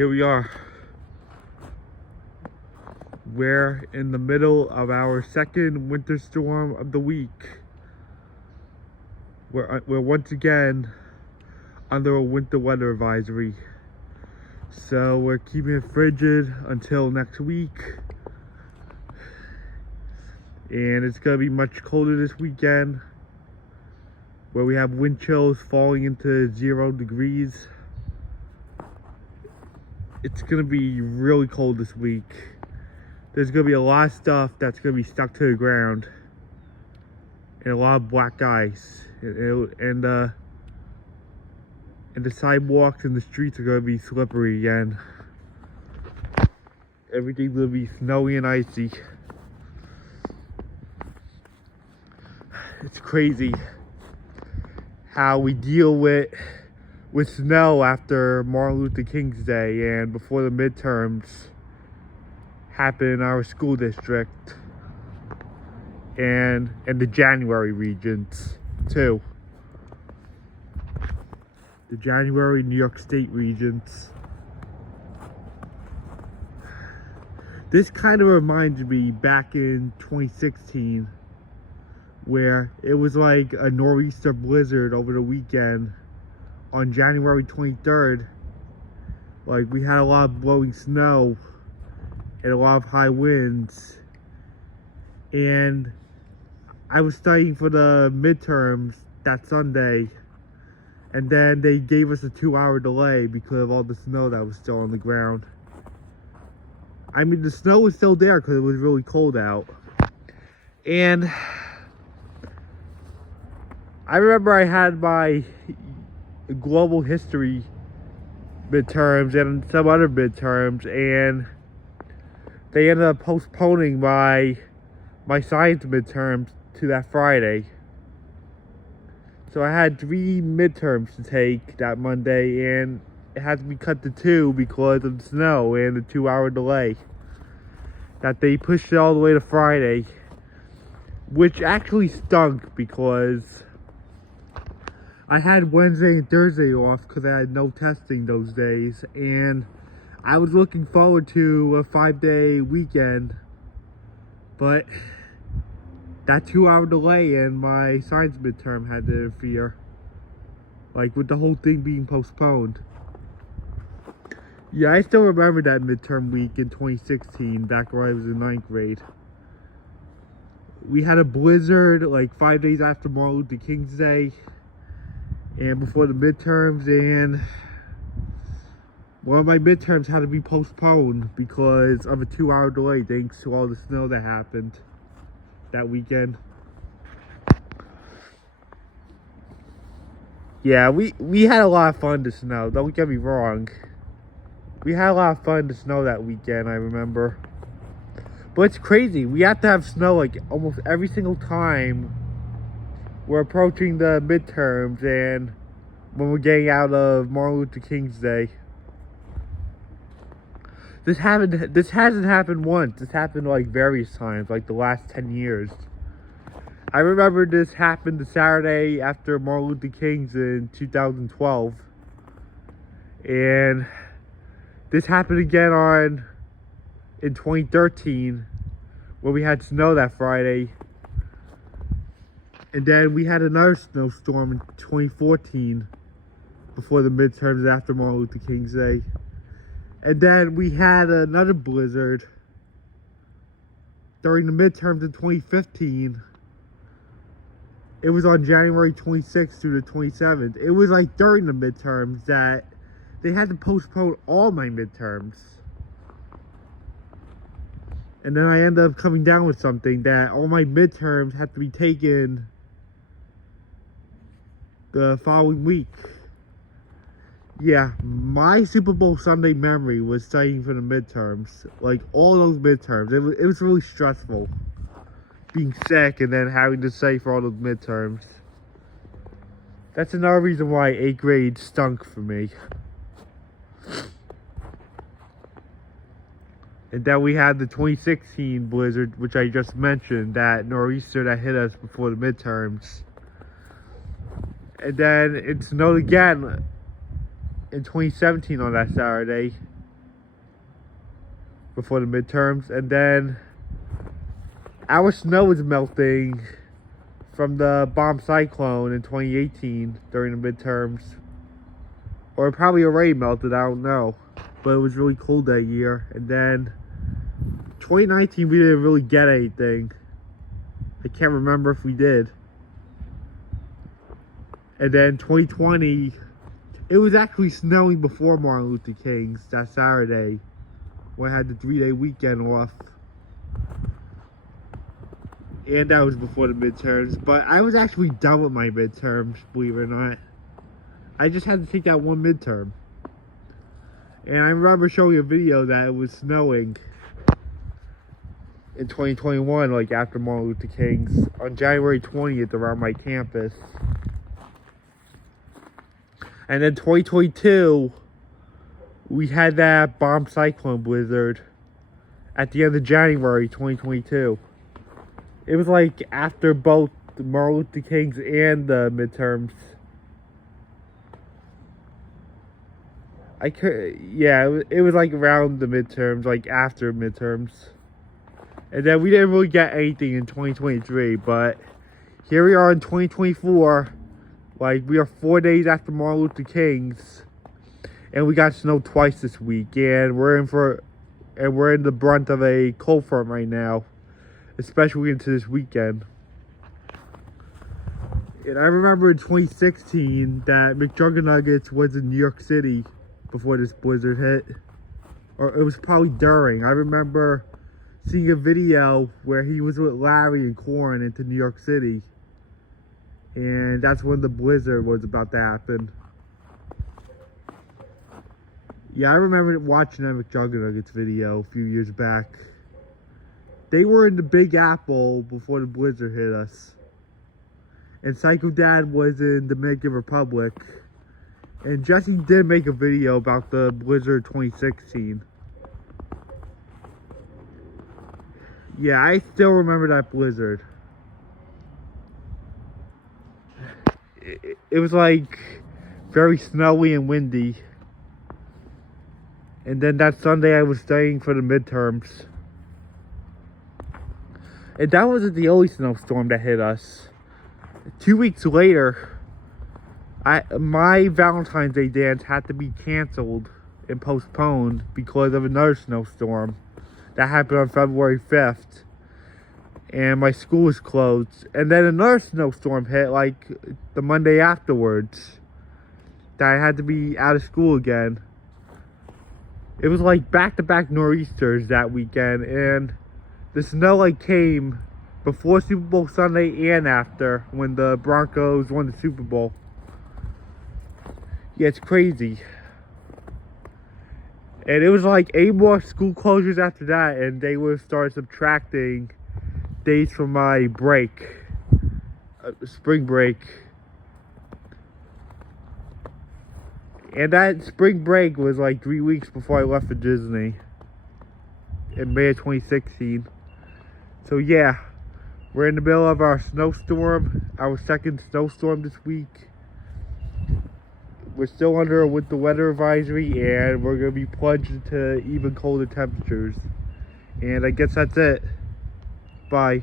Here we are. We're in the middle of our second winter storm of the week. We're once again under a winter weather advisory. So we're keeping it frigid until next week. And it's gonna be much colder this weekend, where we have wind chills falling into 0 degrees. It's gonna be really cold this week. There's gonna be a lot of stuff that's gonna be stuck to the ground, and a lot of black ice, and the sidewalks and the streets are gonna be slippery again. Everything's gonna be snowy and icy. It's crazy how we deal with snow after Martin Luther King's Day and before the midterms happen in our school district, and the January regents too. The January New York State regents. This kind of reminds me back in 2016, where it was like a nor'easter blizzard over the weekend on January 23rd. Like, we had a lot of blowing snow and a lot of high winds, and I was studying for the midterms that Sunday, and then they gave us a 2-hour delay because of all the snow that was still on the ground. I mean, the snow was still there because it was really cold out. And I remember I had my global history midterms and some other midterms, and they ended up postponing my science midterms to that Friday. So I had 3 midterms to take that Monday, and it had to be cut to 2 because of the snow and the 2-hour delay. That they pushed it all the way to Friday, which actually stunk because I had Wednesday and Thursday off because I had no testing those days, and I was looking forward to a 5-day weekend, but that 2-hour delay and my science midterm had to interfere, like with the whole thing being postponed. Yeah, I still remember that midterm week in 2016, back when I was in 9th grade. We had a blizzard like 5 days after Martin Luther King's Day and before the midterms, and one of my midterms had to be postponed because of a 2-hour delay thanks to all the snow that happened that weekend. Yeah, we had a lot of fun to snow, don't get me wrong. We had a lot of fun to snow that weekend, I remember. But it's crazy, we have to have snow like almost every single time we're approaching the midterms and when we're getting out of Martin Luther King's Day. This hasn't happened once. This happened like various times, like the last 10 years. I remember this happened the Saturday after Martin Luther King's in 2012. And this happened again in 2013 when we had snow that Friday. And then we had another snowstorm in 2014 before the midterms after Martin Luther King's Day. And then we had another blizzard during the midterms in 2015. It was on January 26th through the 27th. It was like during the midterms that they had to postpone all my midterms. And then I ended up coming down with something that all my midterms had to be taken the following week. Yeah, my Super Bowl Sunday memory was studying for the midterms. Like, all those midterms. It was really stressful. Being sick and then having to study for all those midterms. That's another reason why 8th grade stunk for me. And then we had the 2016 blizzard, which I just mentioned, that nor'easter that hit us before the midterms. And then it snowed again in 2017 on that Saturday. before the midterms, and then our snow is melting from the bomb cyclone in 2018 during the midterms. Or it probably already melted, I don't know. But it was really cold that year. And then 2019 we didn't really get anything. I can't remember if we did. And then 2020, it was actually snowing before Martin Luther King's that Saturday, when I had the 3-day weekend off. And that was before the midterms. But I was actually done with my midterms, believe it or not. I just had to take that one midterm. And I remember showing a video that it was snowing in 2021, like after Martin Luther King's, on January 20th around my campus. And then 2022, we had that bomb cyclone blizzard at the end of January 2022. It was like after both Martin Luther King's and the midterms. It was like around the midterms, like after midterms. And then we didn't really get anything in 2023, but here we are in 2024. Like, we are 4 days after Martin Luther King's, and we got snow twice this week, and we're in the brunt of a cold front right now, especially into this weekend. And I remember in 2016 that McJuggernuggets was in New York City before this blizzard hit, or it was probably during. I remember seeing a video where he was with Larry and Corin into New York City, and that's when the blizzard was about to happen. Yeah, I remember watching that McJuggernuggets video a few years back. They were in the Big Apple before the blizzard hit us, and Psycho Dad was in Dominican Republic. And Jesse did make a video about the blizzard 2016. Yeah, I still remember that blizzard. It was like very snowy and windy. And then that Sunday I was studying for the midterms. And that wasn't the only snowstorm that hit us. 2 weeks later, my Valentine's Day dance had to be canceled and postponed because of another snowstorm that happened on February 5th. And my school was closed. And then another snowstorm hit like the Monday afterwards that I had to be out of school again. It was like back-to-back nor'easters that weekend, and the snow like came before Super Bowl Sunday and after, when the Broncos won the Super Bowl. Yeah, it's crazy. And it was like 8 more school closures after that, and they would start subtracting days from my break, spring break. And that spring break was like 3 weeks before I left for Disney in May of 2016. So yeah, we're in the middle of our snowstorm, our second snowstorm this week. We're still under a winter weather advisory, and we're going to be plunged into even colder temperatures. And I guess that's it. Bye.